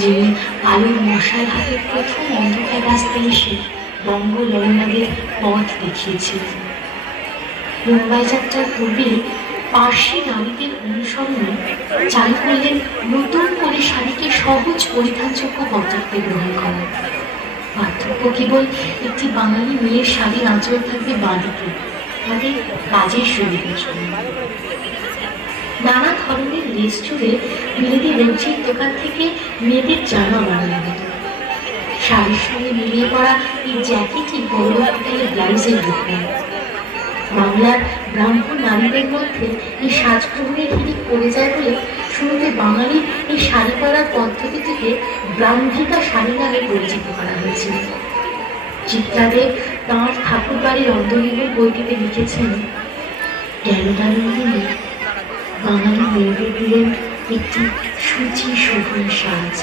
যিনি আলোর মশাল হাতে প্রথম অন্ধকার রাস্তায় এসে বঙ্গ ললনাদের পথ দেখিয়েছিলেন। মুম্বাই যাত্রার পূর্বে পার্সি নারীদের অনুসরণে চালু করলেন নতুন করে শাড়িকে সহজ পরিধানযোগ্য পদ্ধতিতে গ্রহণ করা। পার্থক্য কেবল একটি বাঙালি মেয়ের শাড়ির আঁচল থাকবে বাঁদিকে, তাদের কাজের সুবিধার জন্য। নানা ধরনের লেস জুড়ে বিলেতি রঞ্জির দোকান থেকে মেয়েদের জামা বানানো হতো। শাড়ির সঙ্গে মিলিয়ে পড়া এই জ্যাকেটই বড় হোটেলের ব্লাউজের রূপ নেয়। বাংলার ব্রাহ্মণ নারীদের মধ্যে এই সাজগ্রহণের হিড়িক পড়ে যায় বলে শুরুতে বাঙালির এই শাড়ি পরার পদ্ধতিটিকে ব্রাহ্মিকা শাড়ি নামে পরিচিত করা হয়েছিল। চিত্রাদেব তাঁর ঠাকুরবাড়ির অন্দরীয় বইটিতে লিখেছেন, জ্ঞানদানন্দিনী বাঙালি মেয়েদের দিলেন একটি সূচি শোভন সাজ।